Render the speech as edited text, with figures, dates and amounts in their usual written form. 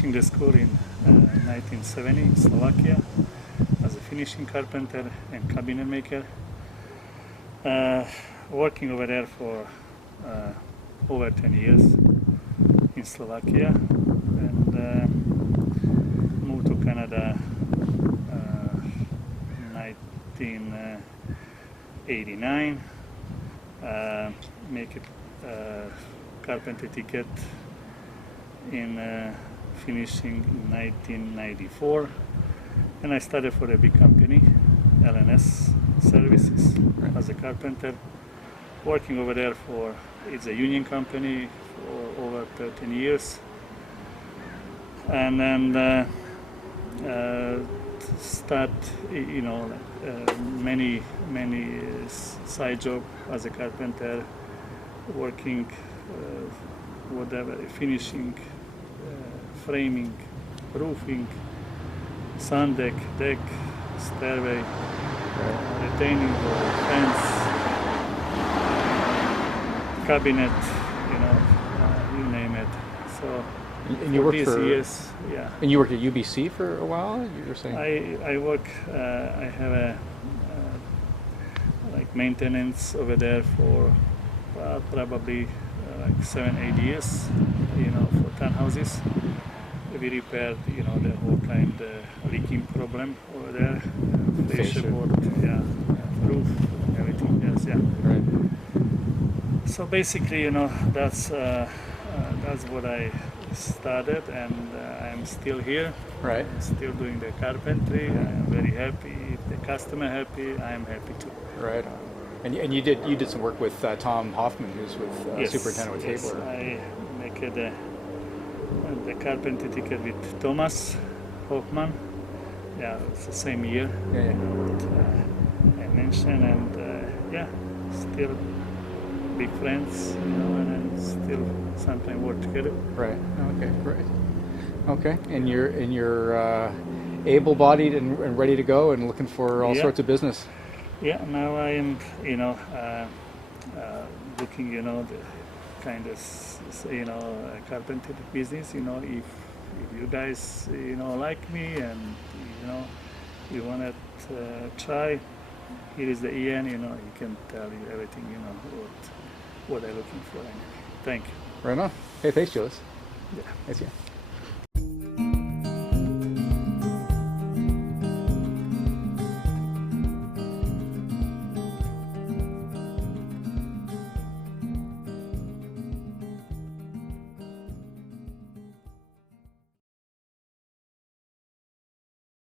finishing the school in 1970 in Slovakia as a finishing carpenter and cabinet maker. Working over there for over 10 years in Slovakia, and moved to Canada 1989. Make a carpentry ticket in finishing in 1994, and I started for a big company, LNS Services, as a carpenter, working over there for, it's a union company, for over 13 years, and then start, many side job as a carpenter, working whatever, finishing, framing, roofing, sun deck, stairway, retaining wall, fence, cabinet, you name it. So and you worked these for years, yeah. And you worked at UBC for a while. You were saying I work. I have a like maintenance over there for probably like 7-8 years. For townhouses. We repaired, the whole kind leaking problem over there, fascia board, roof, everything else, Right. So basically, that's what I started, and I'm still here. Right. Still doing the carpentry. I'm very happy. If the customer happy, I am happy too. Right. And you did some work with Tom Hoffman, who's with Superintendent with Yes, Tabler. I make the carpentry ticket with Thomas Hoffman. Yeah, it's the same year. Yeah. What I mentioned, and still big friends, and then still sometimes work together. Right. Okay. Great. Okay. And you're able-bodied and ready to go and looking for all sorts of business. Yeah. Now I am, looking, the kind of, carpentry business. If you guys, like me, and you want to try, here is the Ian. He can tell you everything. What I'm looking for. Thank you. Right on. Hey, thanks, Julius. Yeah. Thanks, yeah.